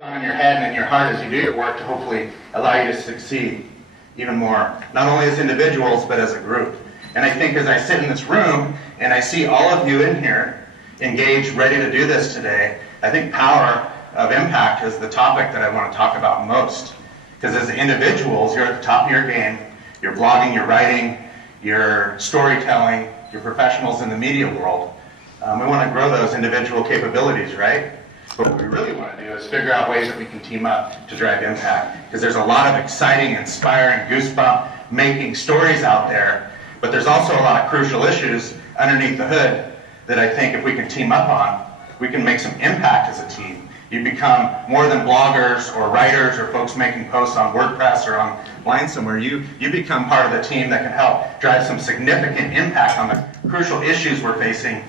on your head and in your heart as you do your work to hopefully allow you to succeed even more, not only as individuals, but as a group. And I think as I sit in this room and I see all of you in here engaged, ready to do this today, I think power of impact is the topic that I want to talk about most. Because as individuals, you're at the top of your game. You're blogging, you're writing, you're storytelling, you're professionals in the media world. We want to grow those individual capabilities, right? But what we really want to do is figure out ways that we can team up to drive impact. Because there's a lot of exciting, inspiring, goosebump-making stories out there, but there's also a lot of crucial issues underneath the hood that I think if we can team up on, we can make some impact as a team. You become more than bloggers or writers or folks making posts on WordPress or online somewhere. You become part of the team that can help drive some significant impact on the crucial issues we're facing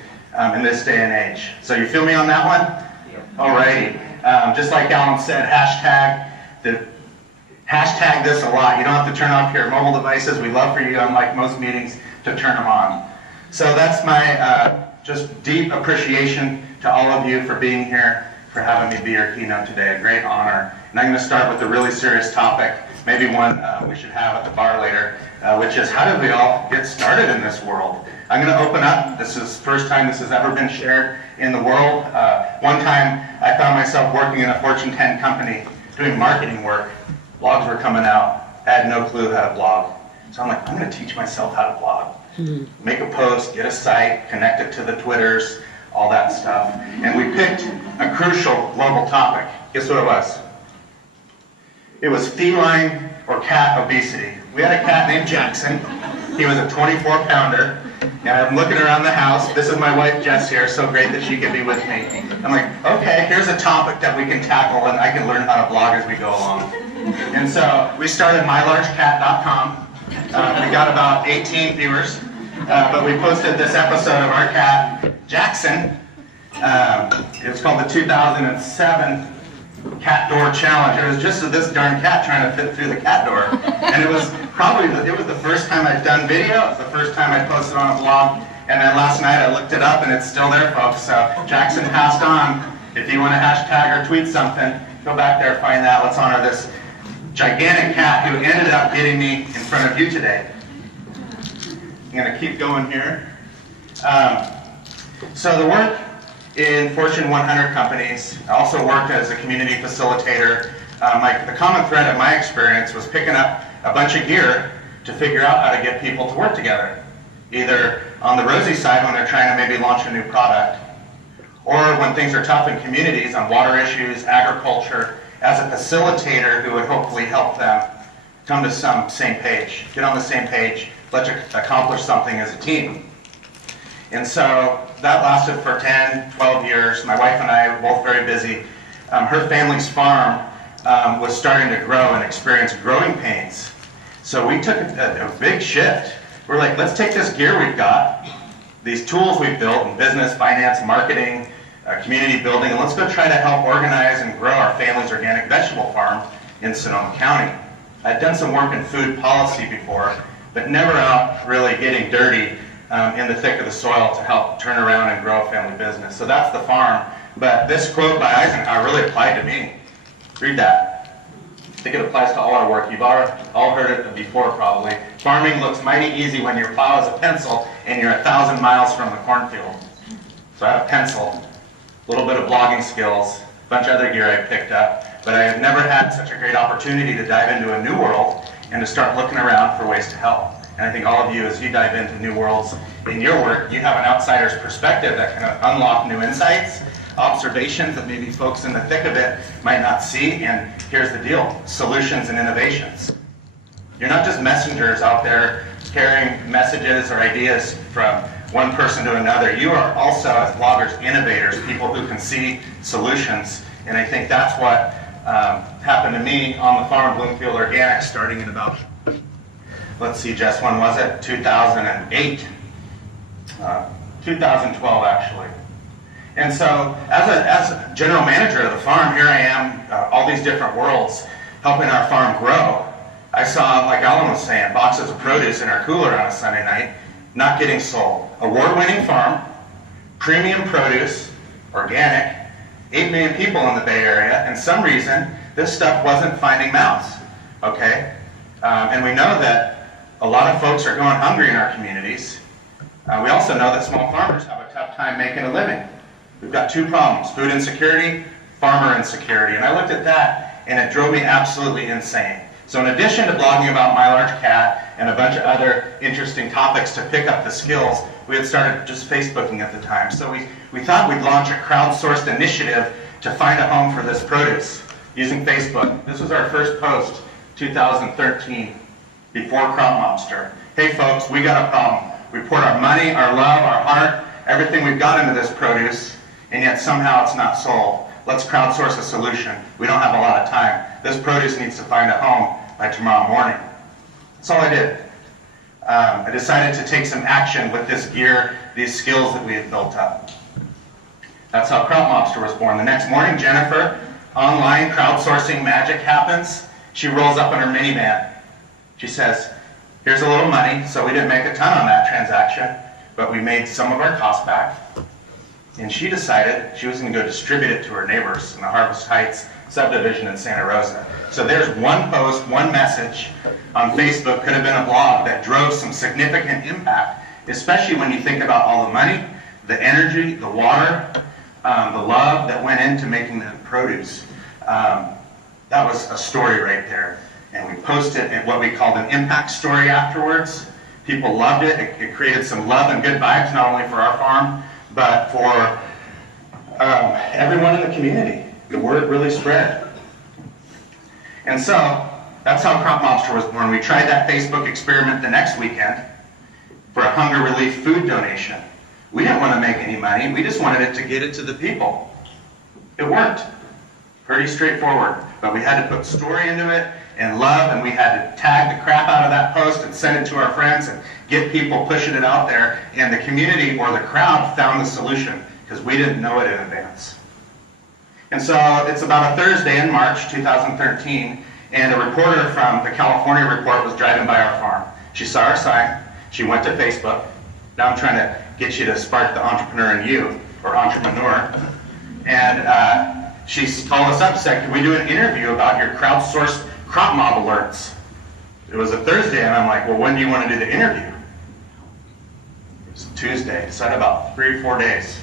in this day and age. So you feel me on that one? Alrighty. Just like Alan said, hashtag this a lot. You don't have to turn off your mobile devices. We love for you, unlike most meetings, to turn them on. So that's my just deep appreciation to all of you for being here, for having me be your keynote today. A great honor. And I'm going to start with a really serious topic, maybe one we should have at the bar later, which is how did we all get started in this world? I'm going to open up. This is the first time this has ever been shared in the world. One time I found myself working in a Fortune 10 company doing marketing work. Blogs were coming out. I had no clue how to blog. So I'm like, I'm going to teach myself how to blog. Make a post, get a site, connect it to the Twitters, all that stuff. And we picked a crucial global topic. Guess what it was? It was feline or cat obesity. We had a cat named Jackson. He was a 24-pounder. And I'm looking around the house. This is my wife, Jess, here. So great that she could be with me. I'm like, okay, here's a topic that we can tackle, and I can learn how to blog as we go along. And so we started mylargecat.com. We got about 18 viewers. But we posted this episode of our cat, Jackson. It was called the 2007 Cat Door Challenge. It was just this darn cat trying to fit through the cat door. And it was the first time I'd done video. It was the first time I posted on a blog. And then last night I looked it up and it's still there, folks. So Jackson passed on. If you want to hashtag or tweet something, go back there, find that. Let's honor this gigantic cat who ended up getting me in front of you today. I'm going to keep going here. So the work in Fortune 100 companies. I also worked as a community facilitator. The common thread of my experience was picking up a bunch of gear to figure out how to get people to work together. Either on the rosy side when they're trying to maybe launch a new product, or when things are tough in communities on water issues, agriculture, as a facilitator who would hopefully help them come to some same page, get on the same page, let's accomplish something as a team. And so that lasted for 10, 12 years. My wife and I were both very busy. Her family's farm was starting to grow and experience growing pains. So we took a big shift. We're like, let's take this gear we've got, these tools we've built in business, finance, marketing, community building, and let's go try to help organize and grow our family's organic vegetable farm in Sonoma County. I'd done some work in food policy before, but never out really getting dirty in the thick of the soil to help turn around and grow a family business. So that's the farm. But this quote by Eisenhower really applied to me. Read that. I think it applies to all our work. You've all heard it before probably. Farming looks mighty easy when your plow is a pencil and you're 1,000 miles from the cornfield. So I have a pencil, a little bit of blogging skills, a bunch of other gear I picked up, but I have never had such a great opportunity to dive into a new world and to start looking around for ways to help. And I think all of you, as you dive into new worlds in your work, you have an outsider's perspective that can unlock new insights, observations that maybe folks in the thick of it might not see. And here's the deal, solutions and innovations. You're not just messengers out there carrying messages or ideas from one person to another. You are also, as bloggers, innovators, people who can see solutions. And I think that's what happened to me on the farm, Bloomfield Organics, starting in about, let's see, Jess, when was it? 2008. 2012, actually. And so, as a general manager of the farm, here I am, all these different worlds, helping our farm grow. I saw, like Alan was saying, boxes of produce in our cooler on a Sunday night, not getting sold. Award-winning farm, premium produce, organic, 8 million people in the Bay Area, and some reason this stuff wasn't finding mouths, okay? And we know that a lot of folks are going hungry in our communities. We also know that small farmers have a tough time making a living. We've got 2 problems, food insecurity, farmer insecurity. And I looked at that, and it drove me absolutely insane. So in addition to blogging about My Large Cat and a bunch of other interesting topics to pick up the skills, we had started just Facebooking at the time. So we thought we'd launch a crowdsourced initiative to find a home for this produce using Facebook. This was our first post, 2013, before CropMobster. Hey folks, we got a problem. We poured our money, our love, our heart, everything we've got into this produce, and yet somehow it's not sold. Let's crowdsource a solution. We don't have a lot of time. This produce needs to find a home by tomorrow morning. That's all I did. I decided to take some action with this gear, these skills that we had built up. That's how CropMobster was born. The next morning, Jennifer, online crowdsourcing magic happens. She rolls up in her minivan. She says, here's a little money, so we didn't make a ton on that transaction, but we made some of our costs back. And she decided she was going to go distribute it to her neighbors in the Harvest Heights subdivision in Santa Rosa. So there's one post, one message on Facebook, could have been a blog that drove some significant impact, especially when you think about all the money, the energy, the water, the love that went into making that produce. That was a story right there. And we posted what we called an impact story afterwards. People loved it. It created some love and good vibes, not only for our farm, but for everyone in the community. The word really spread. And so, that's how CropMobster was born. We tried that Facebook experiment the next weekend for a hunger relief food donation. We didn't want to make any money. We just wanted it to get it to the people. It worked. Pretty straightforward. But we had to put story into it and love, and we had to tag the crap out of that post and send it to our friends and get people pushing it out there. And the community or the crowd found the solution because we didn't know it in advance. And so it's about a Thursday in March 2013, and a reporter from the California Report was driving by our farm. She saw our sign. She went to Facebook. Now I'm trying to get you to spark the entrepreneur in you, or Entremanure. And she called us up and said, can we do an interview about your crowdsourced crop mob alerts? It was a Thursday, and I'm like, well, when do you want to do the interview? It was Tuesday, so I had about 3 or 4 days.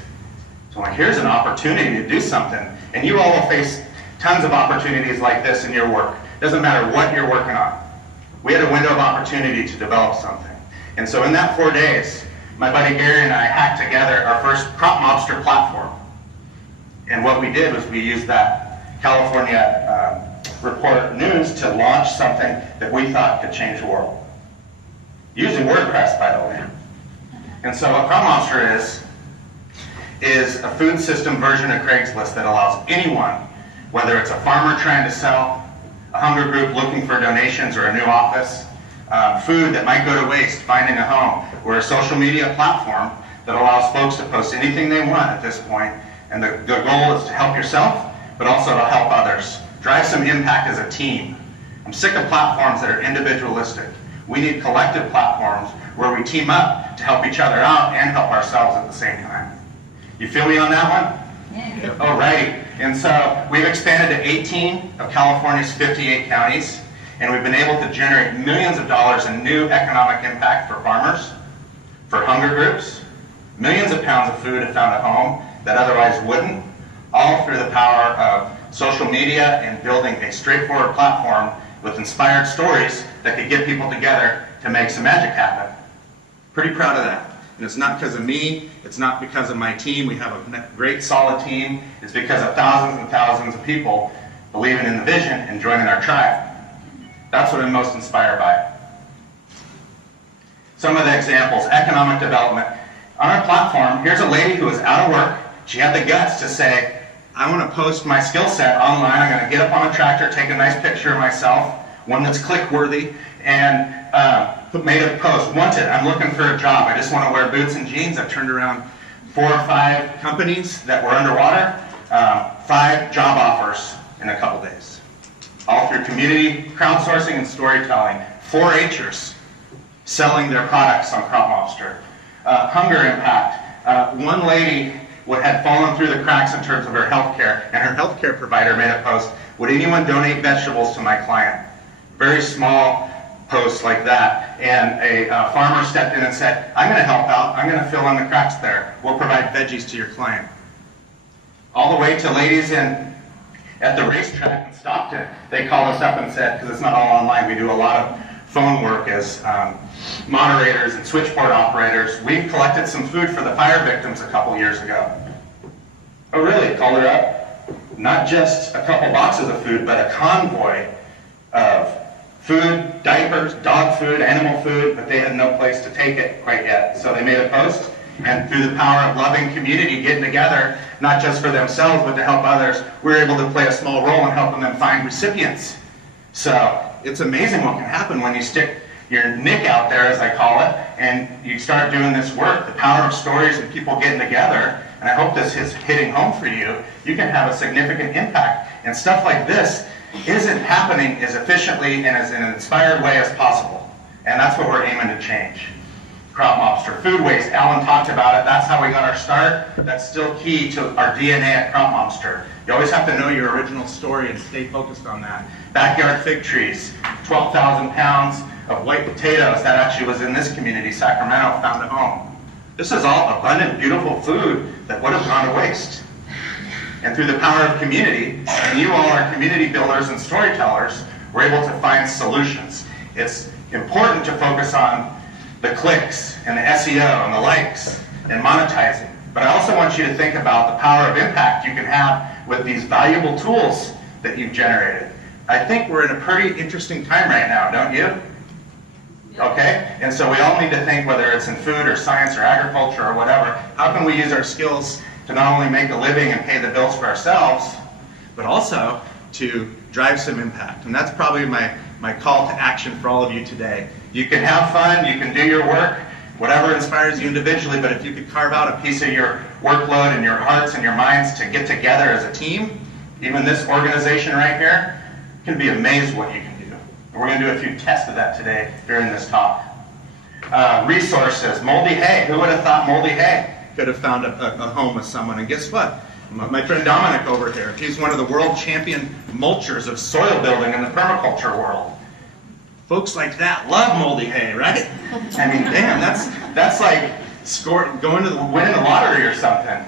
So I'm like, here's an opportunity to do something. And you all will face tons of opportunities like this in your work. Doesn't matter what you're working on. We had a window of opportunity to develop something. And so in that 4 days, my buddy Gary and I hacked together our first CropMobster platform. And what we did was we used that California Report news to launch something that we thought could change the world. Using WordPress, by the way. And so what CropMobster is a food system version of Craigslist that allows anyone, whether it's a farmer trying to sell, a hunger group looking for donations or a new office, food that might go to waste, finding a home. We're a social media platform that allows folks to post anything they want at this point. And the goal is to help yourself, but also to help others. Drive some impact as a team. I'm sick of platforms that are individualistic. We need collective platforms where we team up to help each other out and help ourselves at the same time. You feel me on that one? Yeah. Alrighty. And so we've expanded to 18 of California's 58 counties, and we've been able to generate millions of dollars in new economic impact for farmers, for hunger groups. Millions of pounds of food have found a home that otherwise wouldn't, all through the power of social media and building a straightforward platform with inspired stories that could get people together to make some magic happen. Pretty proud of that. And it's not because of me, it's not because of my team. We have a great, solid team. It's because of thousands and thousands of people believing in the vision and joining our tribe. That's what I'm most inspired by. Some of the examples, economic development. On our platform, here's a lady who was out of work. She had the guts to say, I want to post my skill set online. I'm going to get up on a tractor, take a nice picture of myself, one that's click-worthy, and made a post. Wanted, I'm looking for a job. I just want to wear boots and jeans. I've turned around 4 or 5 companies that were underwater, 5 job offers in a couple days. All through community crowdsourcing and storytelling. 4-H'ers selling their products on CropMobster. Hunger impact. One lady had fallen through the cracks in terms of her health care, and her health care provider made a post, would anyone donate vegetables to my client? Very small post like that, and a farmer stepped in and said, I'm going to help out, I'm going to fill in the cracks there, we'll provide veggies to your client. All the way to ladies at the racetrack in Stockton, they called us up and said, because it's not all online, we do a lot of phone work as moderators and switchboard operators. We've collected some food for the fire victims a couple years ago. Oh really? Called her up? Not just a couple boxes of food, but a convoy of food, diapers, dog food, animal food, but they had no place to take it quite yet. So they made a post, and through the power of loving community getting together, not just for themselves, but to help others, we're able to play a small role in helping them find recipients. So it's amazing what can happen when you stick your nick out there, as I call it, and you start doing this work, the power of stories and people getting together, and I hope this is hitting home for you, you can have a significant impact. And stuff like this isn't happening as efficiently and as in an inspired way as possible. And that's what we're aiming to change. CropMobster. Food waste, Alan talked about it, that's how we got our start. That's still key to our DNA at CropMobster. You always have to know your original story and stay focused on that. Backyard fig trees, 12,000 pounds of white potatoes, that actually was in this community, Sacramento, found a home. This is all abundant, beautiful food that would have gone to waste. And through the power of community, and you all are community builders and storytellers, we're able to find solutions. It's important to focus on the clicks and the SEO and the likes and monetizing. But I also want you to think about the power of impact you can have with these valuable tools that you've generated. I think we're in a pretty interesting time right now, don't you? Okay? And so we all need to think, whether it's in food or science or agriculture or whatever, how can we use our skills to not only make a living and pay the bills for ourselves, but also to drive some impact. And that's probably my call to action for all of you today. You can have fun, you can do your work, whatever inspires you individually, but if you could carve out a piece of your workload and your hearts and your minds to get together as a team, even this organization right here, you can be amazed what you can do. And we're going to do a few tests of that today during this talk. Resources, moldy hay. Who would have thought moldy hay could have found a home with someone? And guess what? My friend Dominic over here, he's one of the world champion mulchers of soil building in the permaculture world. Folks like that love moldy hay, right? I mean, damn, that's like winning the lottery or something.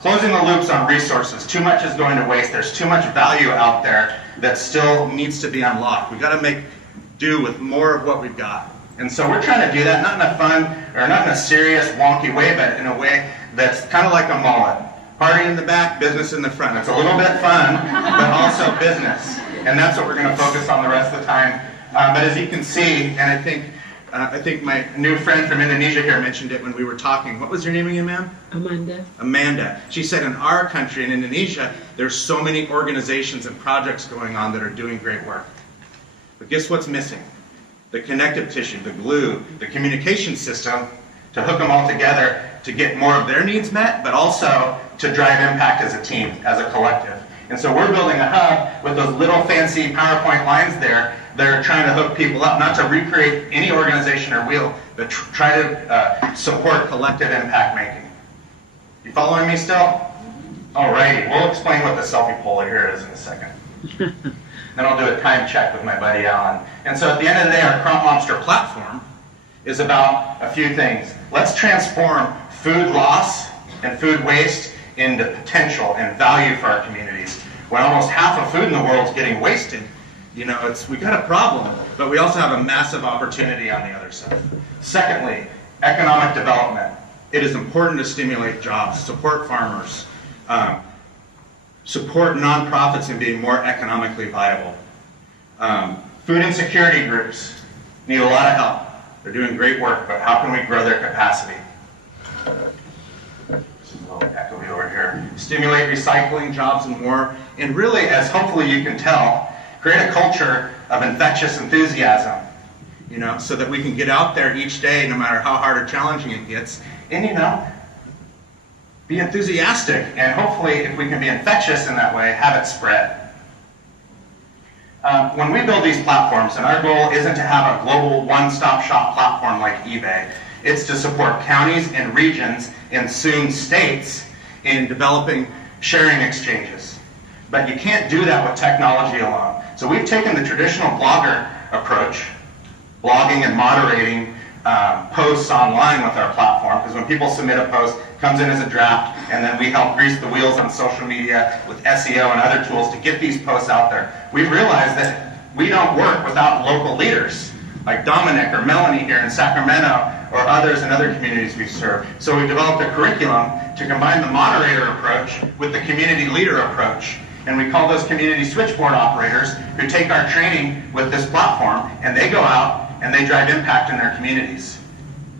Closing the loops on resources. Too much is going to waste. There's too much value out there that still needs to be unlocked. We've got to make do with more of what we've got. And so we're trying to do that, not in a fun, or not in a serious, wonky way, but in a way that's kind of like a mullet. Party in the back, business in the front. It's a little bit fun, but also business. And that's what we're going to focus on the rest of the time. But as you can see, and I think my new friend from Indonesia here mentioned it when we were talking. What was your name again, ma'am? Amanda. Amanda. She said in our country, in Indonesia, there's so many organizations and projects going on that are doing great work. But guess what's missing? The connective tissue, the glue, the communication system to hook them all together to get more of their needs met, but also to drive impact as a team, as a collective. And so we're building a hub with those little fancy PowerPoint lines there that are trying to hook people up, not to recreate any organization or wheel, but try to support collective impact making. You following me still? Alrighty, we'll explain what the selfie puller here is in a second. Then I'll do a time check with my buddy Alan. And so at the end of the day, our CropMobster platform is about a few things. Let's transform food loss and food waste into potential and value for our communities. When almost half of food in the world is getting wasted, you know, we got a problem, but we also have a massive opportunity on the other side. Secondly, economic development. It is important to stimulate jobs, support farmers, support nonprofits in being more economically viable. Food insecurity groups need a lot of help. They're doing great work, but how can we grow their capacity? This is a little echoey over here. Stimulate recycling, jobs, and more. And really, as hopefully you can tell, create a culture of infectious enthusiasm, you know, so that we can get out there each day, no matter how hard or challenging it gets, and, you know, be enthusiastic, and hopefully, if we can be infectious in that way, have it spread. When we build these platforms, and our goal isn't to have a global one-stop shop platform like eBay, It's to support counties and regions and soon states in developing sharing exchanges. But you can't do that with technology alone. So we've taken the traditional blogger approach, blogging and moderating posts online with our platform, because when people submit a post, it comes in as a draft, and then we help grease the wheels on social media with SEO and other tools to get these posts out there. We've realized that we don't work without local leaders, like Dominic or Melanie here in Sacramento, or others in other communities we serve. So we developed a curriculum to combine the moderator approach with the community leader approach. And we call those community switchboard operators who take our training with this platform, and they go out and they drive impact in their communities.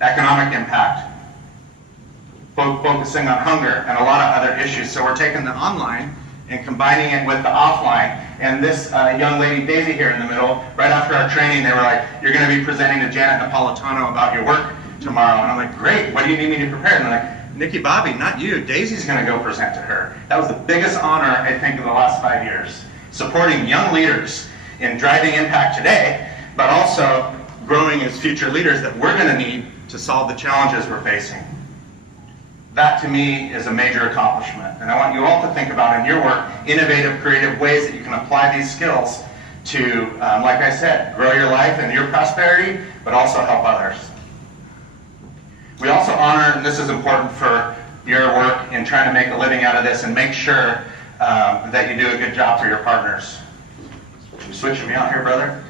Economic impact, focusing on hunger and a lot of other issues. So we're taking the online and combining it with the offline. And this young lady, Daisy, here in the middle, right after our training, they were like, "You're going to be presenting to Janet Napolitano about your work tomorrow." And I'm like, "Great, what do you need me to prepare?" And they're like, "Nikki Bobby, not you. Daisy's going to go present to her." That was the biggest honor, I think, in the last 5 years. Supporting young leaders in driving impact today, but also growing as future leaders that we're going to need to solve the challenges we're facing. That, to me, is a major accomplishment. And I want you all to think about in your work innovative, creative ways that you can apply these skills to, like I said, grow your life and your prosperity, but also help others. We also honor, and this is important for your work in trying to make a living out of this, and make sure that you do a good job for your partners. You switching me out here, brother?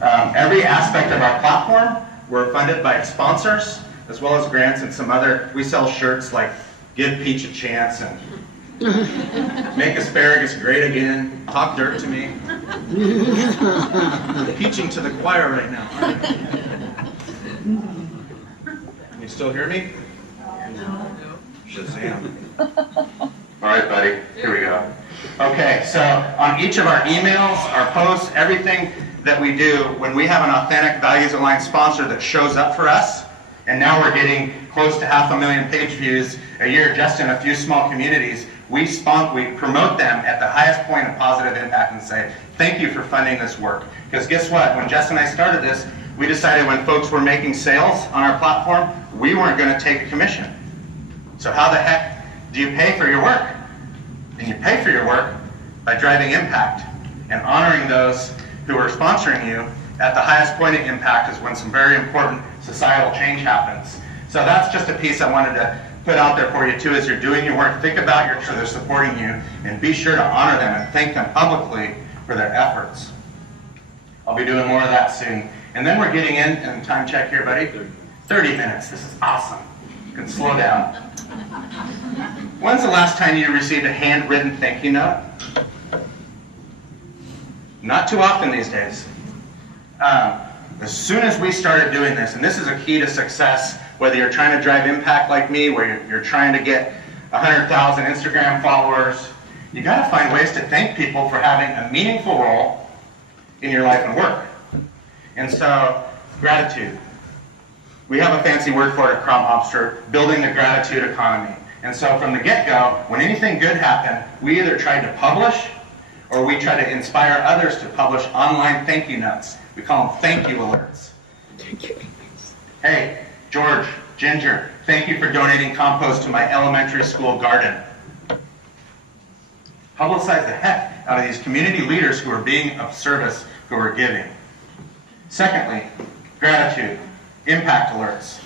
Every aspect of our platform, we're funded by sponsors, as well as grants and some other. We sell shirts like "Give Peach a Chance" and "Make asparagus great again." Talk dirt to me. Peaching to the choir right now. Can you still hear me? Shazam. All right, buddy. Here we go. Okay, so on each of our emails, our posts, everything that we do, when we have an authentic, values-aligned sponsor that shows up for us, and now we're getting close to 500,000 page views a year just in a few small communities, we promote them at the highest point of positive impact and say, "Thank you for funding this work." Because guess what? When Jess and I started this, we decided when folks were making sales on our platform, we weren't going to take a commission. So how the heck do you pay for your work? And you pay for your work by driving impact and honoring those who are sponsoring you at the highest point of impact is when some very important societal change happens. So that's just a piece I wanted to put out there for you too. As you're doing your work, think about your they're supporting you, and be sure to honor them and thank them publicly for their efforts. I'll be doing more of that soon. And then we're getting in, and time check here, buddy. 30 minutes. This is awesome. You can slow down. When's the last time you received a handwritten thank you note? Not too often these days. As soon as we started doing this, and this is a key to success, whether you're trying to drive impact like me, where you're trying to get 100,000 Instagram followers, you got to find ways to thank people for having a meaningful role in your life and work. And so, gratitude. We have a fancy word for it at CropMobster, building the gratitude economy. And so from the get-go, when anything good happened, we either tried to publish or we try to inspire others to publish online thank you notes. We call them thank you alerts. Hey, George, Ginger, thank you for donating compost to my elementary school garden. Publicize the heck out of these community leaders who are being of service, who are giving. Secondly, gratitude, impact alerts.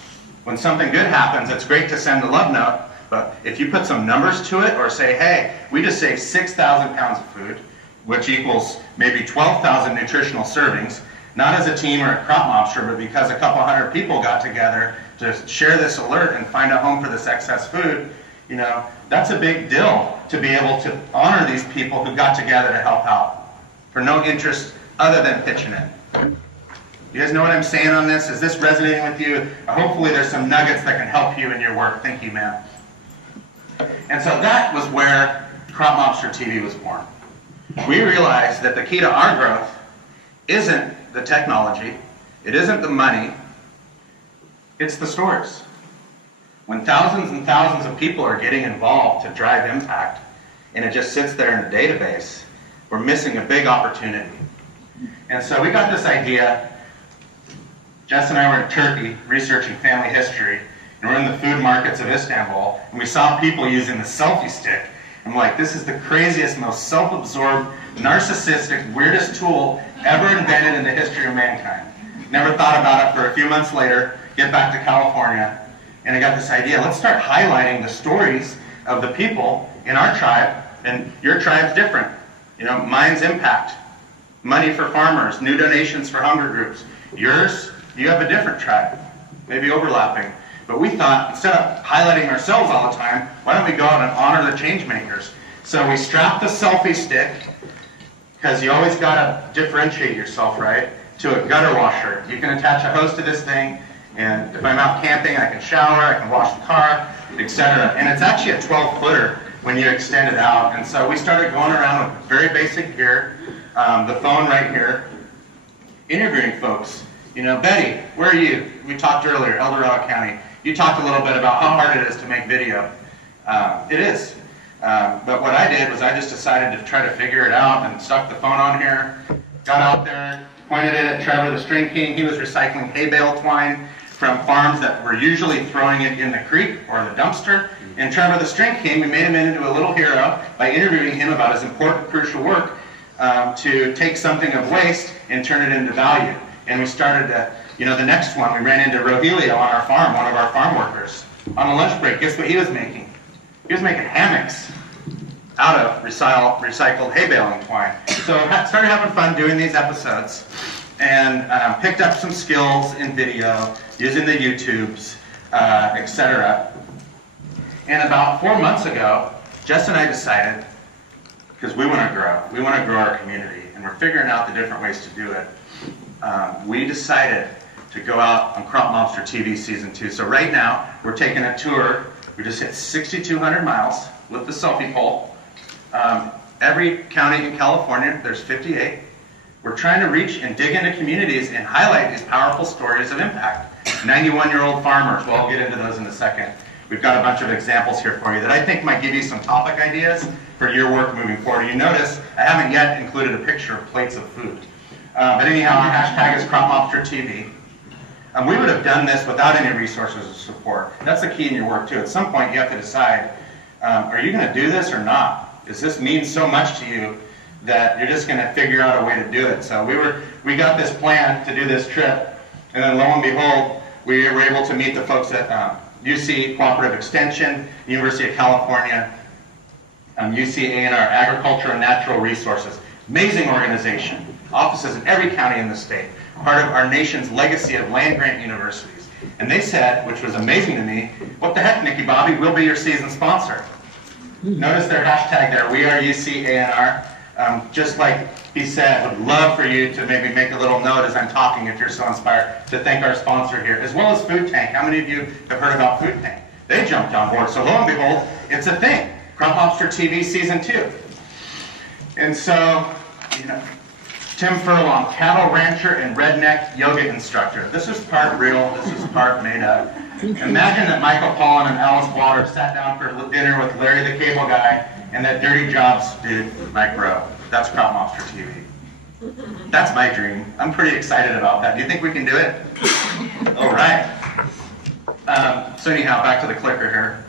When something good happens, it's great to send a love note, but if you put some numbers to it or say, hey, we just saved 6,000 pounds of food, which equals maybe 12,000 nutritional servings, not as a team or a CropMobster, but because a couple hundred people got together to share this alert and find a home for this excess food, you know, that's a big deal to be able to honor these people who got together to help out for no interest other than pitching in. You guys know what I'm saying on this? Is this resonating with you? Hopefully there's some nuggets that can help you in your work. Thank you, ma'am. And so that was where CropMobster TV was born. We realized that the key to our growth isn't the technology, it isn't the money, it's the stories. When thousands and thousands of people are getting involved to drive impact, and it just sits there in a database, we're missing a big opportunity. And so we got this idea. Jess and I were in Turkey researching family history, and we're in the food markets of Istanbul, and we saw people using the selfie stick. I'm like, this is the craziest, most self-absorbed, narcissistic, weirdest tool ever invented in the history of mankind. Never thought about it for a few months later, get back to California, and I got this idea, let's start highlighting the stories of the people in our tribe, and your tribe's different. You know, mine's impact, money for farmers, new donations for hunger groups. Yours, you have a different tribe, maybe overlapping. But we thought, instead of highlighting ourselves all the time, why don't we go out and honor the change makers? So we strapped the selfie stick, because you always got to differentiate yourself, right, to a gutter washer. You can attach a hose to this thing, and if I'm out camping, I can shower, I can wash the car, etc. And it's actually a 12-footer when you extend it out. And so we started going around with very basic gear, the phone right here, interviewing folks. You know, Betty, where are you? We talked earlier, El Dorado County. You talked a little bit about how hard it is to make video. It is. But what I did was I just decided to try to figure it out and stuck the phone on here, got out there, pointed it at Trevor the String King. He was recycling hay bale twine from farms that were usually throwing it in the creek or the dumpster. And Trevor the String King, we made him into a little hero by interviewing him about his important, crucial work to take something of waste and turn it into value. And we started to, you know, the next one, we ran into Rogelio on our farm, one of our farm workers. On a lunch break, guess what he was making? He was making hammocks out of recycled hay baling twine. So I started having fun doing these episodes and picked up some skills in video, using the YouTubes, etc. And about 4 months ago, Jess and I decided, because we want to grow our community, and we're figuring out the different ways to do it. We decided to go out on CropMobster TV Season 2. So right now, we're taking a tour. We just hit 6,200 miles with the selfie pole. Every county in California, there's 58. We're trying to reach and dig into communities and highlight these powerful stories of impact. 91-year-old farmers, well, I'll get into those in a second. We've got a bunch of examples here for you that I think might give you some topic ideas for your work moving forward. You notice I haven't yet included a picture of plates of food. But anyhow, our hashtag is CropMobsterTV. We would have done this without any resources or support. That's the key in your work too. At some point you have to decide, are you going to do this or not? Does this mean so much to you that you're just going to figure out a way to do it? So we got this plan to do this trip, and then lo and behold, we were able to meet the folks at UC Cooperative Extension, University of California, UCA&R Agriculture and Natural Resources. Amazing organization. Offices in every county in the state. Part of our nation's legacy of land-grant universities. And they said, which was amazing to me, what the heck, Nikki Bobby, we'll be your season sponsor. Notice their hashtag there, we are UCA&R. Just like he said, would love for you to maybe make a little note as I'm talking, if you're so inspired, to thank our sponsor here, as well as Food Tank. How many of you have heard about Food Tank? They jumped on board, so lo and behold, it's a thing. CropMobster TV Season 2. And so, you know, Tim Furlong, cattle rancher and redneck yoga instructor. This is part real, this is part made up. Imagine that Michael Pollan and Alice Water sat down for dinner with Larry the Cable Guy and that Dirty Jobs dude, Mike Rowe. That's CropMobster TV. That's my dream. I'm pretty excited about that. Do you think we can do it? All right. So anyhow, back to the clicker here.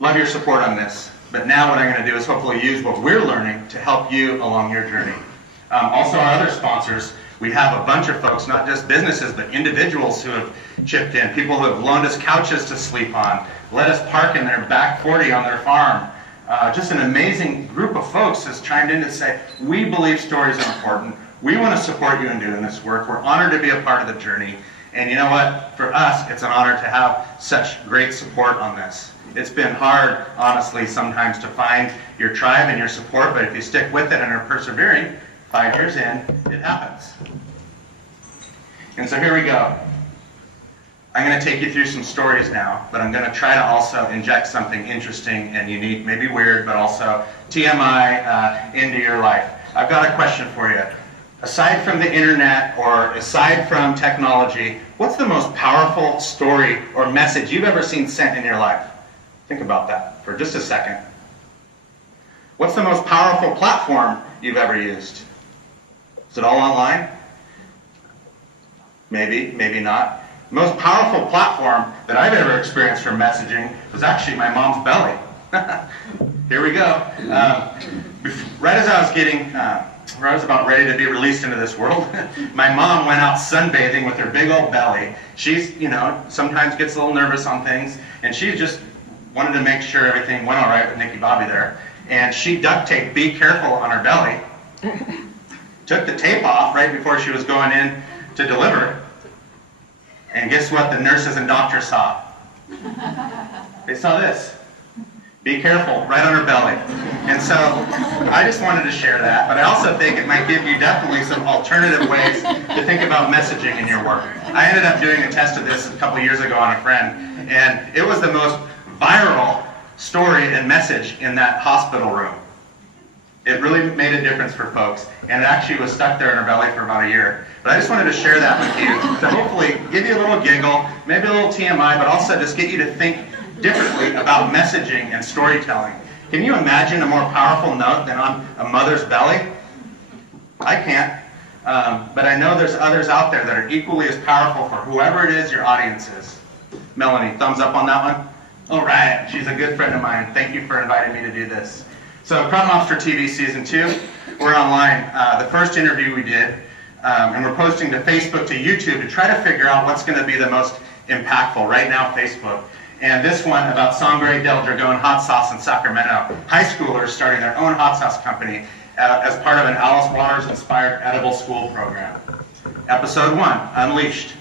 Love your support on this. But now what I'm going to do is hopefully use what we're learning to help you along your journey. Also, our other sponsors, we have a bunch of folks, not just businesses, but individuals who have chipped in, people who have loaned us couches to sleep on, let us park in their back 40 on their farm. Just an amazing group of folks has chimed in to say, we believe stories are important. We want to support you in doing this work. We're honored to be a part of the journey. And you know what? For us, it's an honor to have such great support on this. It's been hard, honestly, sometimes to find your tribe and your support, but if you stick with it and are persevering, 5 years in, it happens. And so here we go. I'm going to take you through some stories now, but I'm going to try to also inject something interesting and unique, maybe weird, but also TMI into your life. I've got a question for you. Aside from the internet or aside from technology, what's the most powerful story or message you've ever seen sent in your life? Think about that for just a second. What's the most powerful platform you've ever used? Is it all online? Maybe, maybe not. The most powerful platform that I've ever experienced for messaging was actually my mom's belly. Here we go. Right as I was where I was about ready to be released into this world, my mom went out sunbathing with her big old belly. She's, sometimes gets a little nervous on things, and she just wanted to make sure everything went all right with Nikki Bobby there. And she duct taped "Be careful" on her belly, took the tape off right before she was going in to deliver, and guess what the nurses and doctors saw? They saw this. "Be careful," right on her belly. And so I just wanted to share that, but I also think it might give you definitely some alternative ways to think about messaging in your work. I ended up doing a test of this a couple years ago on a friend, and it was the most viral story and message in that hospital room. It really made a difference for folks, and it actually was stuck there in her belly for about a year. But I just wanted to share that with you to hopefully give you a little giggle, maybe a little TMI, but also just get you to think differently about messaging and storytelling. Can you imagine a more powerful note than on a mother's belly? I can't, but I know there's others out there that are equally as powerful for whoever it is your audience is. Melanie, thumbs up on that one? All right, she's a good friend of mine. Thank you for inviting me to do this. So CropMobster TV Season 2, we're online. The first interview we did, and we're posting to Facebook, to YouTube, to try to figure out what's going to be the most impactful. Right now, Facebook. And this one about Sangre del Dragon hot sauce in Sacramento. High schoolers starting their own hot sauce company as part of an Alice Waters-inspired edible school program. Episode 1, Unleashed.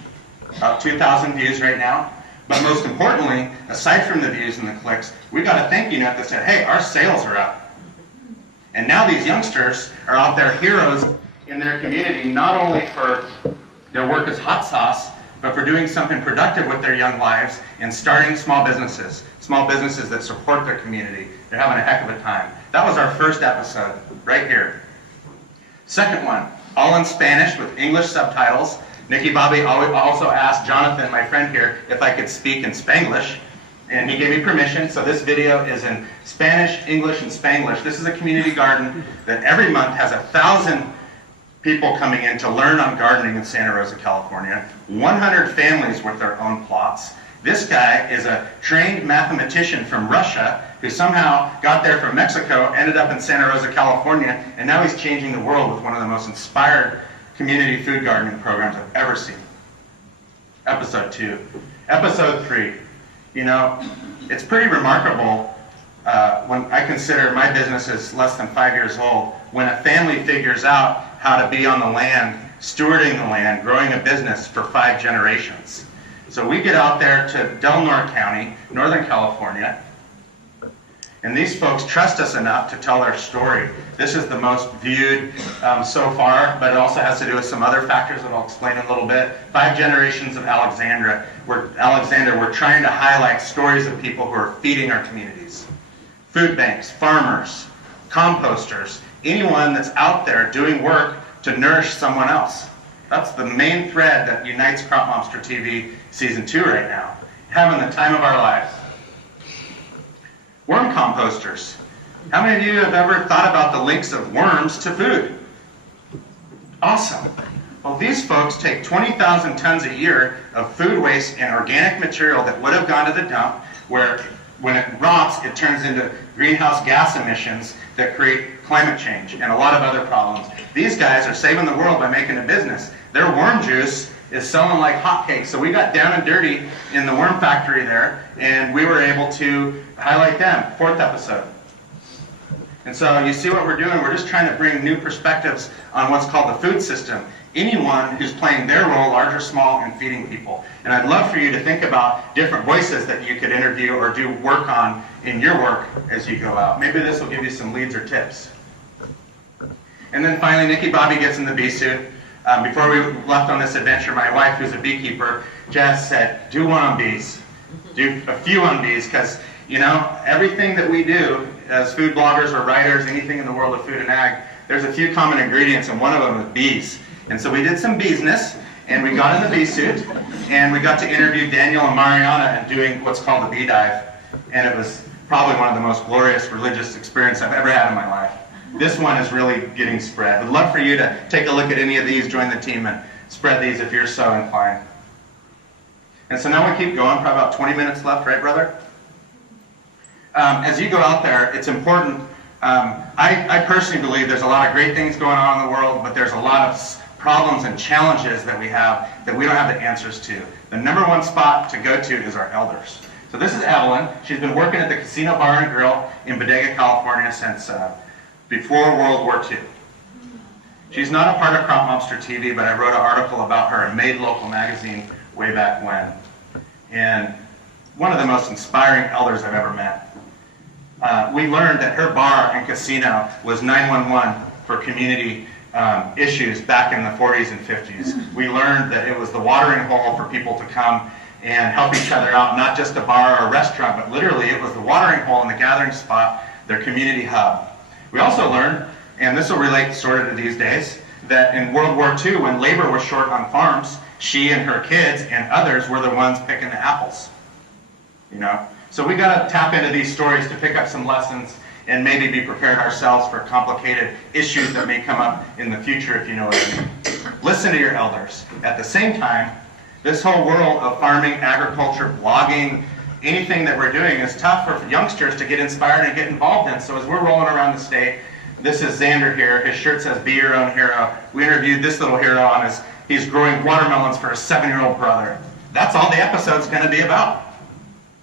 About 2,000 views right now. But most importantly, aside from the views and the clicks, we got a thank you note that said, hey, our sales are up. And now these youngsters are out there heroes in their community, not only for their work as hot sauce, but for doing something productive with their young lives and starting small businesses that support their community. They're having a heck of a time. That was our first episode, right here. Second one, all in Spanish with English subtitles. Nikki Bobby also asked Jonathan, my friend here, if I could speak in Spanglish, and he gave me permission, so this video is in Spanish, English, and Spanglish. This is a community garden that every month has 1,000 people coming in to learn on gardening in Santa Rosa, California. 100 families with their own plots. This guy is a trained mathematician from Russia who somehow got there from Mexico, ended up in Santa Rosa, California, and now he's changing the world with one of the most inspired community food gardening programs I've ever seen. Episode 2. Episode 3. It's pretty remarkable when I consider my business is less than 5 years old, when a family figures out how to be on the land, stewarding the land, growing a business for 5 generations. So we get out there to Del Norte County, Northern California, and these folks trust us enough to tell their story. This is the most viewed so far, but it also has to do with some other factors that I'll explain in a little bit. 5 generations of Alexandra. We're trying to highlight stories of people who are feeding our communities. Food banks, farmers, composters, anyone that's out there doing work to nourish someone else. That's the main thread that unites CropMobster TV Season 2 right now. Having the time of our lives. Worm composters. How many of you have ever thought about the links of worms to food? Awesome. Well, these folks take 20,000 tons a year of food waste and organic material that would have gone to the dump, where when it rots, it turns into greenhouse gas emissions that create climate change and a lot of other problems. These guys are saving the world by making a business. Their worm juice is selling like hotcakes. So we got down and dirty in the worm factory there, and we were able to highlight them. 4th episode. And so you see what we're doing? We're just trying to bring new perspectives on what's called the food system. Anyone who's playing their role, large or small, in feeding people. And I'd love for you to think about different voices that you could interview or do work on in your work as you go out. Maybe this will give you some leads or tips. And then finally, Nikki Bobby gets in the bee suit. Before we left on this adventure, my wife, who's a beekeeper, Jess said, do one on bees. Do a few on bees, because everything that we do as food bloggers or writers, anything in the world of food and ag, there's a few common ingredients, and one of them is bees. And so we did some business, and we got in the bee suit, and we got to interview Daniel and Mariana and doing what's called the bee dive. And it was probably one of the most glorious religious experiences I've ever had in my life. This one is really getting spread. I'd love for you to take a look at any of these, join the team, and spread these if you're so inclined. And so now we keep going, probably about 20 minutes left, right, brother? As you go out there, it's important. I personally believe there's a lot of great things going on in the world, but there's a lot of problems and challenges that we have that we don't have the answers to. The number one spot to go to is our elders. So this is Evelyn. She's been working at the Casino Bar and Grill in Bodega, California since before World War II. She's not a part of CropMobster TV, but I wrote an article about her in Made Local magazine way back when. And one of the most inspiring elders I've ever met. We learned that her bar and casino was 911 for community issues back in the 40s and 50s. We learned that it was the watering hole for people to come and help each other out, not just a bar or a restaurant, but literally it was the watering hole and the gathering spot, their community hub. We also learned, and this will relate sort of to these days, that in World War II, when labor was short on farms, she and her kids and others were the ones picking the apples. You know? So we got to tap into these stories to pick up some lessons and maybe be prepared ourselves for complicated issues that may come up in the future, if you know what I mean. Listen to your elders. At the same time, this whole world of farming, agriculture, blogging, anything that we're doing is tough for youngsters to get inspired and get involved in. So as we're rolling around the state, this is Xander here. His shirt says, "Be your own hero." We interviewed this little hero on his, he's growing watermelons for his 7-year-old brother. That's all the episode's going to be about.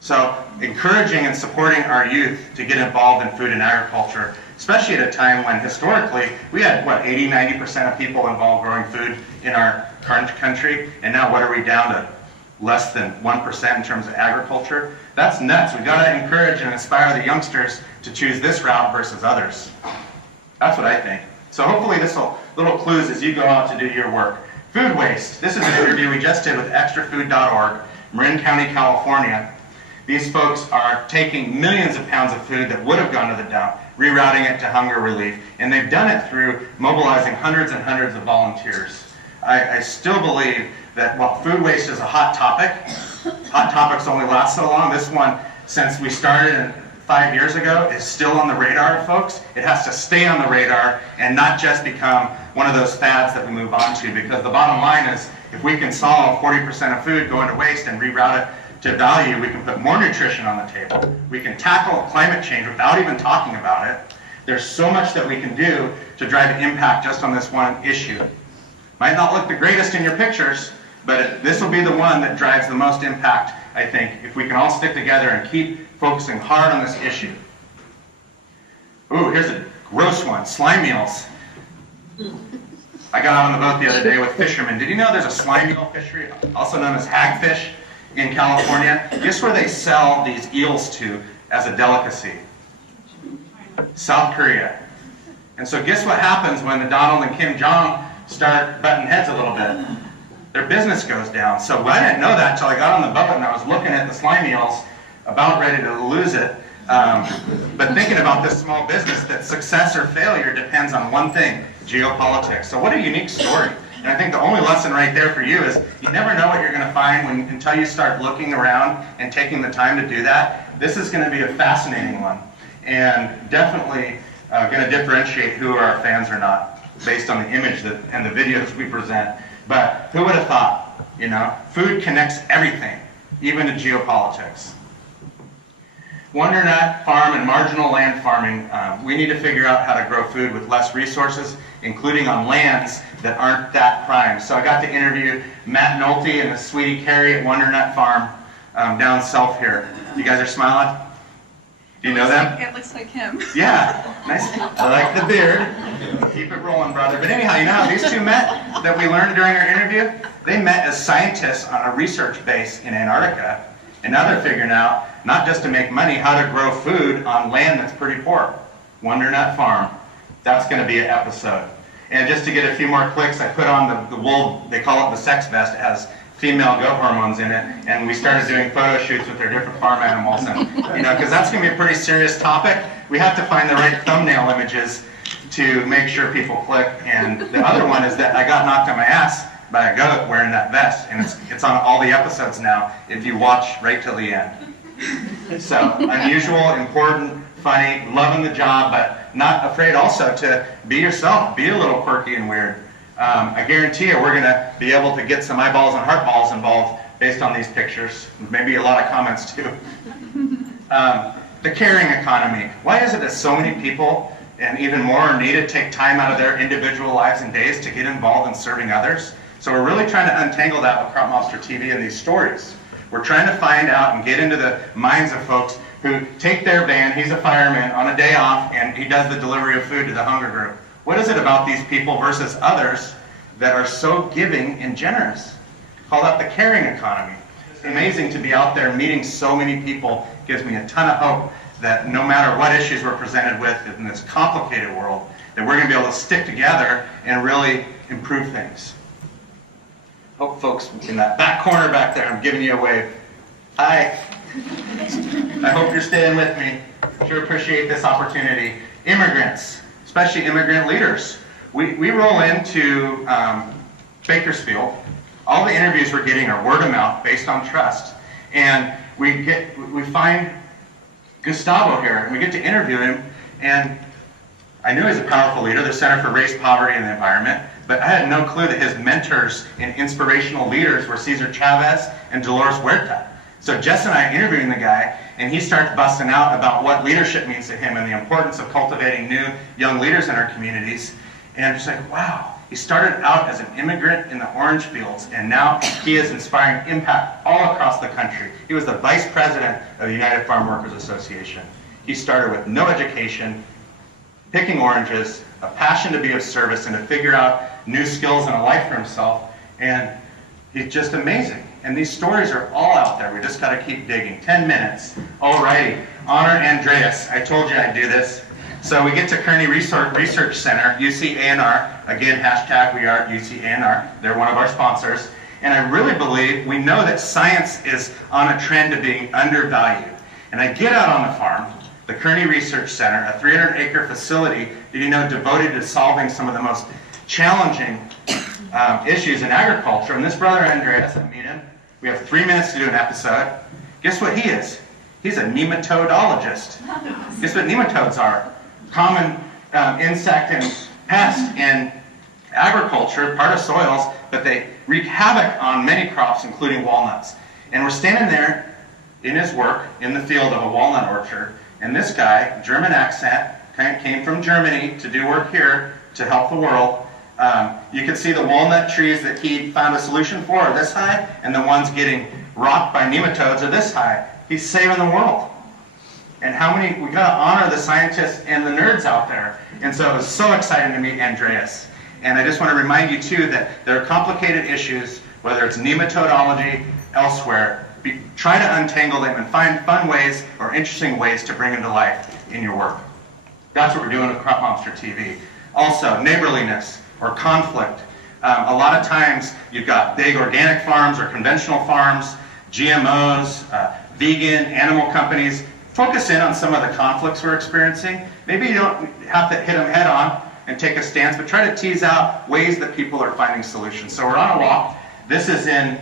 So encouraging and supporting our youth to get involved in food and agriculture, especially at a time when historically we had, what, 80–90% of people involved growing food in our country, and now what are we down to? Less than 1% in terms of agriculture? That's nuts. We've got to encourage and inspire the youngsters to choose this route versus others. That's what I think. So hopefully this will, little clues as you go out to do your work. Food waste. This is an interview we just did with extrafood.org, Marin County, California. These folks are taking millions of pounds of food that would have gone to the dump, rerouting it to hunger relief, and they've done it through mobilizing hundreds and hundreds of volunteers. I still believe that while food waste is a hot topic, hot topics only last so long. This one, since we started 5 years ago, is still on the radar of folks. It has to stay on the radar and not just become one of those fads that we move on to, because the bottom line is if we can solve 40% of food going to waste and reroute it to value, we can put more nutrition on the table. We can tackle climate change without even talking about it. There's so much that we can do to drive impact just on this one issue. Might not look the greatest in your pictures, but this will be the one that drives the most impact, I think, if we can all stick together and keep focusing hard on this issue. Ooh, here's a gross one, slime meals. I got out on the boat the other day with fishermen. Did you know there's a slime eel fishery, also known as hagfish, in California? Guess where they sell these eels to as a delicacy? South Korea. And so guess what happens when the Donald and Kim Jong start butting heads a little bit? Their business goes down. So I didn't know that until I got on the boat and I was looking at the slime eels, about ready to lose it. But thinking about this small business, that success or failure depends on one thing, geopolitics. So what a unique story. And I think the only lesson right there for you is you never know what you're going to find until you start looking around and taking the time to do that. This is going to be a fascinating one, and definitely going to differentiate who are our fans or not based on the image and the videos we present. But who would have thought, you know, food connects everything, even to geopolitics. Wondernut farm and marginal land farming, we need to figure out how to grow food with less resources, including on lands that aren't that prime. So I got to interview Matt Nolte and the Sweetie Carrie at Wondernut Farm down south here. You guys are smiling? Do you know them? It looks like him. Yeah, nice. I like the beard. Keep it rolling, brother. But anyhow, you know how these two met that we learned during our interview? They met as scientists on a research base in Antarctica, and now they're figuring out, not just to make money, how to grow food on land that's pretty poor. Wondernut Farm. That's going to be an episode. And just to get a few more clicks, I put on the wool, they call it the sex vest. It has female goat hormones in it, and we started doing photo shoots with their different farm animals, and you know, because that's going to be a pretty serious topic. We have to find the right thumbnail images to make sure people click. And the other one is that I got knocked on my ass by a goat wearing that vest, and it's on all the episodes now if you watch right till the end. So unusual, important, funny, loving the job, but not afraid also to be yourself, be a little quirky and weird. I guarantee you we're going to be able to get some eyeballs and heart balls involved based on these pictures. Maybe a lot of comments too. The caring economy. Why is it that so many people, and even more, are needed to take time out of their individual lives and days to get involved in serving others? So we're really trying to untangle that with CropMobster TV and these stories. We're trying to find out and get into the minds of folks who take their van, he's a fireman, on a day off, and he does the delivery of food to the hunger group. What is it about these people versus others that are so giving and generous? Call that the caring economy. It's amazing to be out there meeting so many people. Gives me a ton of hope that no matter what issues we're presented with in this complicated world, that we're going to be able to stick together and really improve things. Hope folks in that back corner back there, I'm giving you a wave. Hi. I hope you're staying with me. Sure appreciate this opportunity. Immigrants, especially immigrant leaders. We roll into Bakersfield. All the interviews we're getting are word of mouth based on trust. And we find Gustavo here, and we get to interview him, and I knew he was a powerful leader, the Center for Race, Poverty, and the Environment, but I had no clue that his mentors and inspirational leaders were Cesar Chavez and Dolores Huerta. So Jess and I are interviewing the guy, and he starts busting out about what leadership means to him and the importance of cultivating new young leaders in our communities. And I'm just like, wow. He started out as an immigrant in the orange fields, and now he is inspiring impact all across the country. He was the vice president of the United Farm Workers Association. He started with no education, picking oranges, a passion to be of service and to figure out new skills and a life for himself, and he's just amazing. And these stories are all out there. We just got to keep digging. 10 minutes. Alrighty. Honor Andreas. I told you I'd do this. So we get to Kearney Research Center, UCANR. Again, hashtag we are UCANR. They're one of our sponsors. And I really believe, we know that science is on a trend of being undervalued. And I get out on the farm, the Kearney Research Center, a 300-acre facility, did you know, devoted to solving some of the most challenging issues in agriculture. And this brother Andreas, I meet him. We have 3 minutes to do an episode. Guess what he is? He's a nematodologist. Guess what nematodes are? Common insect and pest in agriculture, part of soils, but they wreak havoc on many crops, including walnuts. And we're standing there in his work in the field of a walnut orchard, and this guy, German accent, came from Germany to do work here to help the world. You can see the walnut trees that he found a solution for are this high, and the ones getting rocked by nematodes are this high. He's saving the world. And we gotta honor the scientists and the nerds out there. And so it was so exciting to meet Andreas. And I just want to remind you too that there are complicated issues, whether it's nematodology, elsewhere. Try to untangle them and find fun ways or interesting ways to bring them to life in your work. That's what we're doing with CropMobster TV. Also, neighborliness or conflict. A lot of times you've got big organic farms or conventional farms, GMOs, vegan, animal companies. Focus in on some of the conflicts we're experiencing. Maybe you don't have to hit them head on and take a stance, but try to tease out ways that people are finding solutions. So we're on a walk. This is in,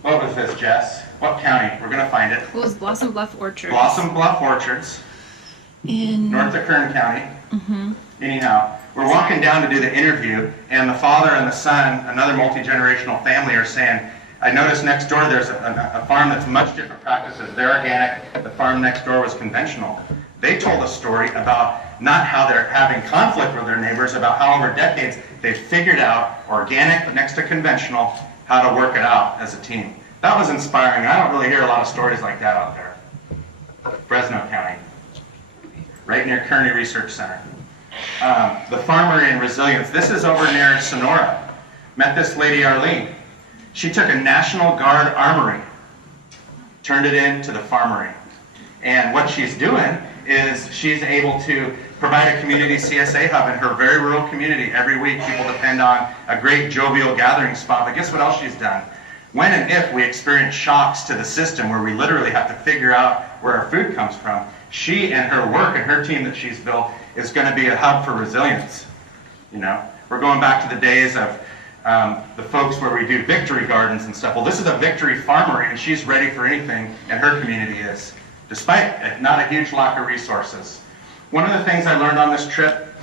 what was this, Jess? What county? We're going to find it. It was Blossom Bluff Orchards. Blossom Bluff Orchards. In north of Kern County. Anyhow, we're walking down to do the interview, and the father and the son, another multi-generational family, are saying, I noticed next door there's a farm that's much different practices. They're organic. The farm next door was conventional. They told a story about not how they're having conflict with their neighbors, about how over decades they've figured out organic next to conventional, how to work it out as a team. That was inspiring. I don't really hear a lot of stories like that out there. Fresno County, right near Kearney Research Center. The Farmery and Resilience. This is over near Sonora. Met this lady, Arlene. She took a National Guard armory, turned it into the farmery. And what she's doing is she's able to provide a community CSA hub in her very rural community. Every week people depend on a great jovial gathering spot. But guess what else she's done? When and if we experience shocks to the system where we literally have to figure out where our food comes from, she and her work and her team that she's built is going to be a hub for resilience. You know, we're going back to the days of the folks where we do victory gardens and stuff. Well, this is a victory farmery, and she's ready for anything, and her community is, despite not a huge lack of resources. One of the things I learned on this trip,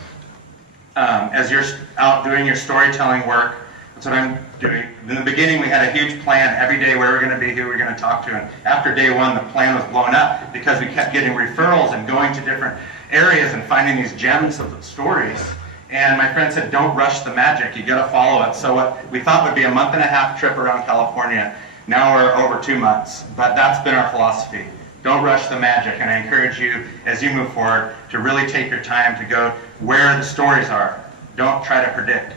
as you're out doing your storytelling work, that's what I'm doing. In the beginning, we had a huge plan every day where we're going to be, who we're going to talk to. And after day one, the plan was blown up because we kept getting referrals and going to different areas and finding these gems of stories. And my friend said, don't rush the magic. You got to follow it. So what we thought would be a 1.5-month trip around California, now we're over 2 months. But that's been our philosophy. Don't rush the magic. And I encourage you, as you move forward, to really take your time to go where the stories are. Don't try to predict.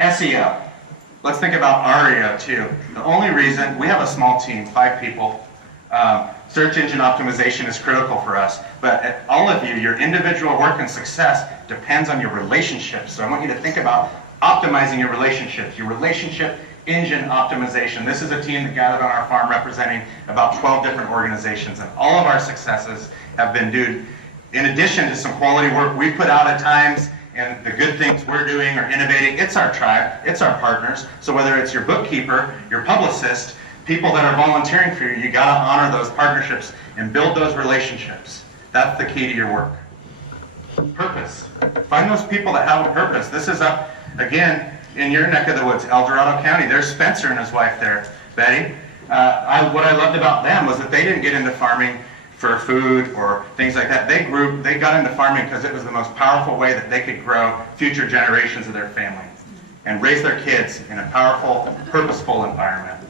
SEO. Let's think about REO too. The only reason, we have a small team, 5 people. Search engine optimization is critical for us, but all of you, your individual work and success depends on your relationships. So I want you to think about optimizing your relationships, your relationship engine optimization. This is a team that gathered on our farm representing about 12 different organizations, and all of our successes have been due, in addition to some quality work we put out at times, and the good things we're doing or innovating. It's our tribe, it's our partners. So whether it's your bookkeeper, your publicist, people that are volunteering for you, you gotta honor those partnerships and build those relationships. That's the key to your work. Purpose. Find those people that have a purpose. This is up, again, in your neck of the woods, El Dorado County. There's Spencer and his wife there, Betty. What I loved about them was that they didn't get into farming for food or things like that. They got into farming because it was the most powerful way that they could grow future generations of their family and raise their kids in a powerful, purposeful environment.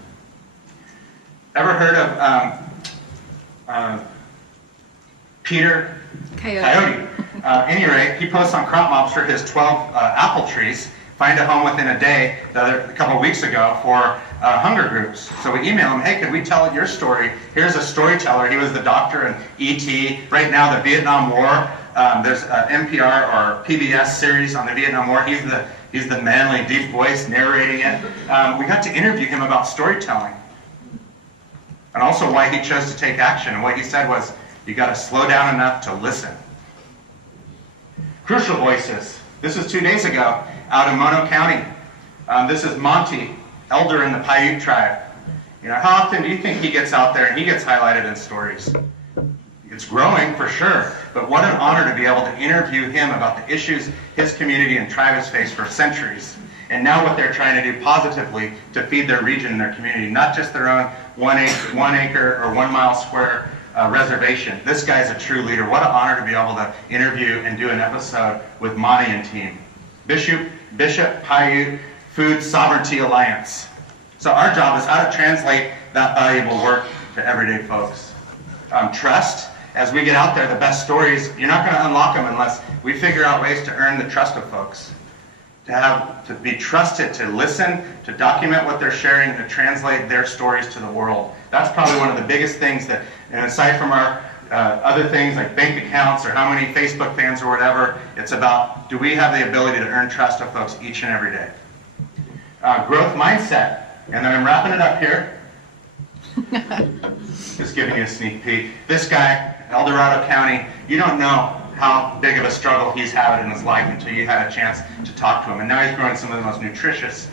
Ever heard of Peter Coyote? Any rate, he posts on CropMobster his 12 apple trees, find a home within a day, a couple of weeks ago, for hunger groups. So we email him, hey, could we tell your story? Here's a storyteller. He was the doctor in E.T. Right now, the Vietnam War, there's an NPR or PBS series on the Vietnam War. He's the manly, deep voice narrating it. We got to interview him about storytelling and also why he chose to take action. And what he said was, you got to slow down enough to listen. Crucial voices. This is 2 days ago out in Mono County. This is Monty, elder in the Paiute tribe. You know, how often do you think he gets out there and he gets highlighted in stories? It's growing for sure, but what an honor to be able to interview him about the issues his community and tribe has faced for centuries, and now what they're trying to do positively to feed their region and their community, not just their own 1 acre or 1 mile square reservation. This guy's a true leader. What an honor to be able to interview and do an episode with Monty and team. Bishop Paiute Food Sovereignty Alliance. So our job is how to translate that valuable work to everyday folks. Trust. As we get out there, the best stories, you're not going to unlock them unless we figure out ways to earn the trust of folks. To be trusted, to listen, to document what they're sharing, and to translate their stories to the world. That's probably one of the biggest things that, and aside from our other things like bank accounts or how many Facebook fans or whatever, it's about, do we have the ability to earn trust of folks each and every day? Growth mindset. And then I'm wrapping it up here. Just giving you a sneak peek. This guy, El Dorado County, you don't know how big of a struggle he's had in his life until you had a chance to talk to him. And now he's growing some of the most nutritious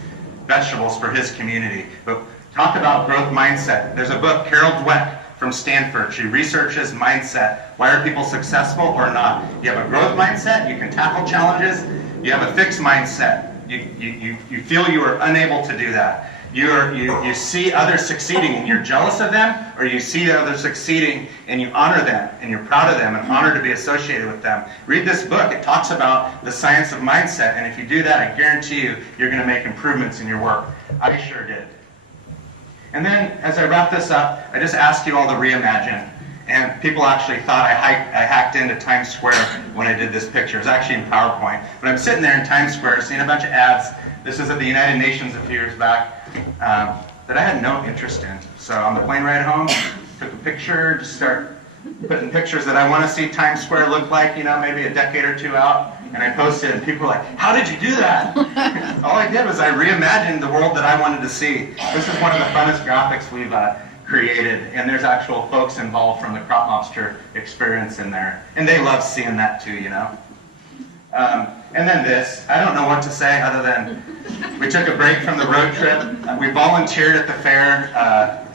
vegetables for his community. But talk about growth mindset. There's a book, Carol Dweck from Stanford. She researches mindset. Why are people successful or not? You have a growth mindset, you can tackle challenges. You have a fixed mindset. You feel you are unable to do that. You see others succeeding and you're jealous of them, or you see others succeeding and you honor them and you're proud of them and honored to be associated with them. Read this book. It talks about the science of mindset, and if you do that, I guarantee you, you're going to make improvements in your work. I sure did. And then, as I wrap this up, I just ask you all to reimagine. And people actually thought I hacked into Times Square when I did this picture. It's actually in PowerPoint. But I'm sitting there in Times Square seeing a bunch of ads. This is at the United Nations a few years back that I had no interest in. So on the plane ride home, took a picture, just start putting pictures that I want to see Times Square look like, you know, maybe a decade or two out. And I posted, and people were like, how did you do that? All I did was I reimagined the world that I wanted to see. This is one of the funnest graphics we've created, and there's actual folks involved from the CropMobster experience in there. And they love seeing that too, you know. And then this, I don't know what to say other than we took a break from the road trip. We volunteered at the fair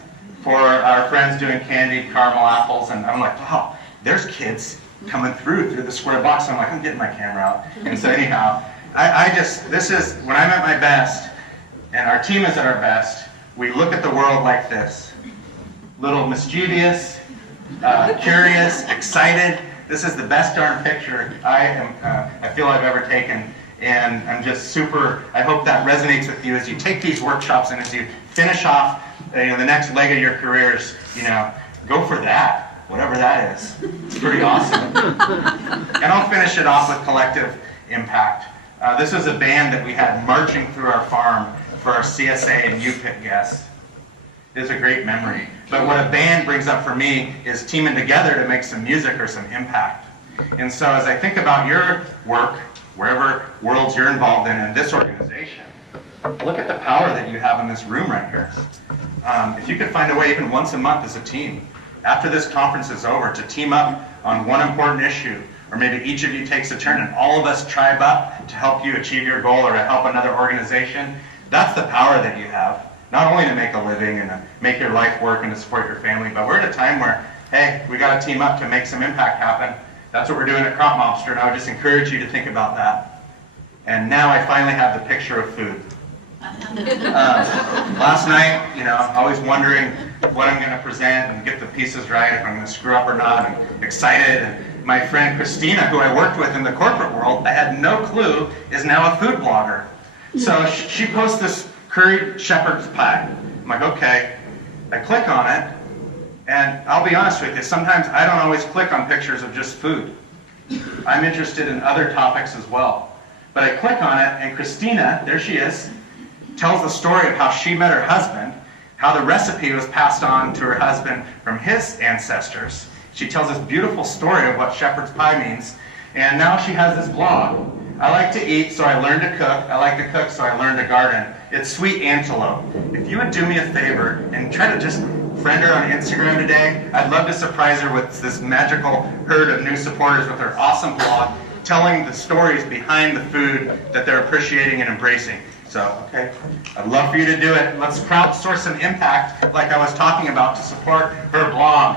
for our friends doing candied caramel apples, and I'm like, wow, there's kids coming through the square box. So I'm like, I'm getting my camera out. And so anyhow, this is, when I'm at my best, and our team is at our best, we look at the world like this. Little mischievous, curious, excited. This is the best darn picture I feel I've ever taken. And I'm just super, I hope that resonates with you as you take these workshops and as you finish off the next leg of your careers, go for that, whatever that is. It's pretty awesome. And I'll finish it off with collective impact. This was a band that we had marching through our farm for our CSA and UPIT guests. It is a great memory. But what a band brings up for me is teaming together to make some music or some impact. And so as I think about your work, wherever worlds you're involved in this organization, look at the power that you have in this room right here. If you could find a way even once a month as a team, after this conference is over, to team up on one important issue, or maybe each of you takes a turn and all of us tribe up to help you achieve your goal or to help another organization, that's the power that you have. Not only to make a living and to make your life work and to support your family, but we're at a time where, hey, we got to team up to make some impact happen. That's what we're doing at CropMobster, and I would just encourage you to think about that. And now I finally have the picture of food. Last night, always wondering what I'm going to present and get the pieces right, if I'm going to screw up or not. I'm excited. And my friend Christina, who I worked with in the corporate world, I had no clue, is now a food blogger. So she posts this curried shepherd's pie. I'm like, okay. I click on it, and I'll be honest with you, sometimes I don't always click on pictures of just food. I'm interested in other topics as well. But I click on it, and Christina, there she is, tells the story of how she met her husband, how the recipe was passed on to her husband from his ancestors. She tells this beautiful story of what shepherd's pie means, and now she has this blog. I like to eat, so I learned to cook. I like to cook, so I learned to garden. It's Sweet Antelope. If you would do me a favor and try to just friend her on Instagram today, I'd love to surprise her with this magical herd of new supporters with her awesome blog, telling the stories behind the food that they're appreciating and embracing. So, okay, I'd love for you to do it. Let's crowdsource some impact, like I was talking about, to support her blog,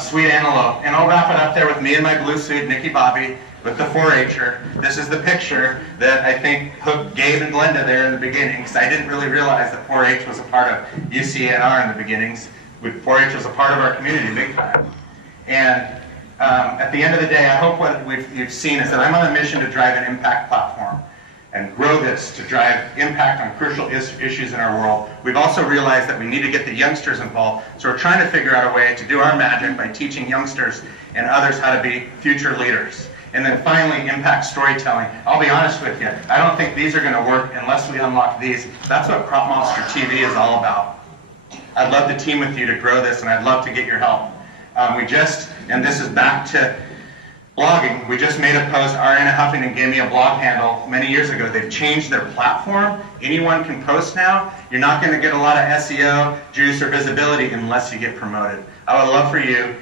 Sweet Antelope. And I'll wrap it up there with me in my blue suit, Nikki Bobby, with the 4-H'er. This is the picture that I think hooked Gabe and Glenda there in the beginning, because I didn't really realize that 4-H was a part of UCNR in the beginnings. 4-H was a part of our community big time. And at the end of the day, I hope what you've seen is that I'm on a mission to drive an impact platform and grow this to drive impact on crucial issues in our world. We've also realized that we need to get the youngsters involved, so we're trying to figure out a way to do our magic by teaching youngsters and others how to be future leaders. And then finally, impact storytelling. I'll be honest with you, I don't think these are going to work unless we unlock these. That's what CropMobster TV is all about. I'd love to team with you to grow this, and I'd love to get your help. And this is back to blogging, we just made a post. Ariana Huffington gave me a blog handle many years ago. They've changed their platform. Anyone can post now. You're not going to get a lot of SEO, juice, or visibility unless you get promoted. I would love for you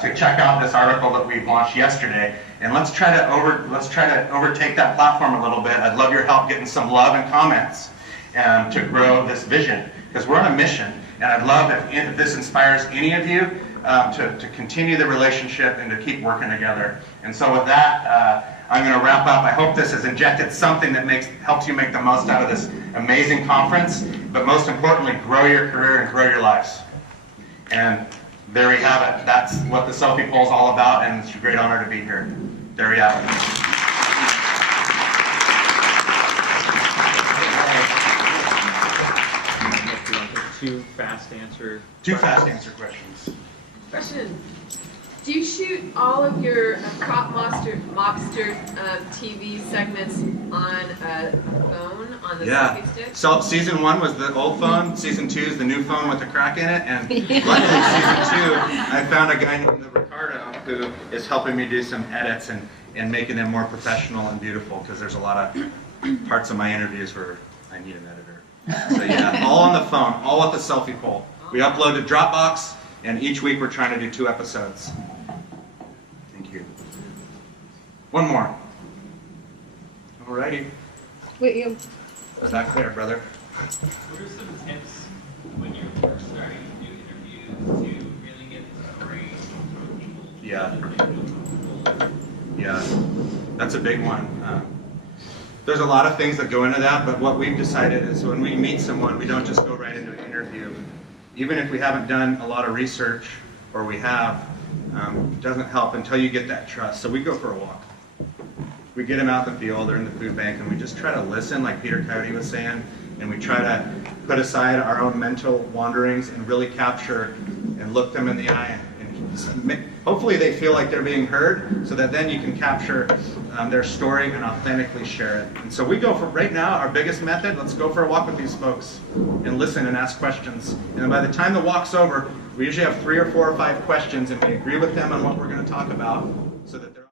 to check out this article that we launched yesterday, and let's try to overtake that platform a little bit. I'd love your help getting some love and comments to grow this vision, because we're on a mission, and I'd love if this inspires any of you to continue the relationship and to keep working together. And so with that, I'm going to wrap up. I hope this has injected something that helps you make the most out of this amazing conference, but most importantly, grow your career and grow your lives. And there we have it. That's what the selfie poll is all about, and it's a great honor to be here. There we have it. Two fast answer questions. Question. Do you shoot all of your CropMobster TV segments on a phone, on the selfie stick? So season 1 was the old phone, season 2 is the new phone with the crack in it, and luckily season 2, I found a guy named Ricardo who is helping me do some edits and making them more professional and beautiful, because there's a lot of parts of my interviews where I need an editor. So yeah, all on the phone, all with the selfie poll. We upload to Dropbox, and each week we're trying to do 2 episodes. Thank you. One more. Alrighty. Wait, you. Is that clear, brother? What are some tips when you're first starting to do interviews to really get the story from people Yeah. Yeah, that's a big one. There's a lot of things that go into that, but what we've decided is when we meet someone, we don't just go right into an interview. Even if we haven't done a lot of research, or we have, it doesn't help until you get that trust. So we go for a walk. We get them out in the field or in the food bank, and we just try to listen, like Peter Coyote was saying, and we try to put aside our own mental wanderings and really capture and look them in the eye. And hopefully they feel like they're being heard, so that then you can capture their story and authentically share it. And so we go for, right now, our biggest method, let's go for a walk with these folks and listen and ask questions. And then by the time the walk's over, we usually have 3 or 4 or 5 questions, and we agree with them on what we're going to talk about, so that they're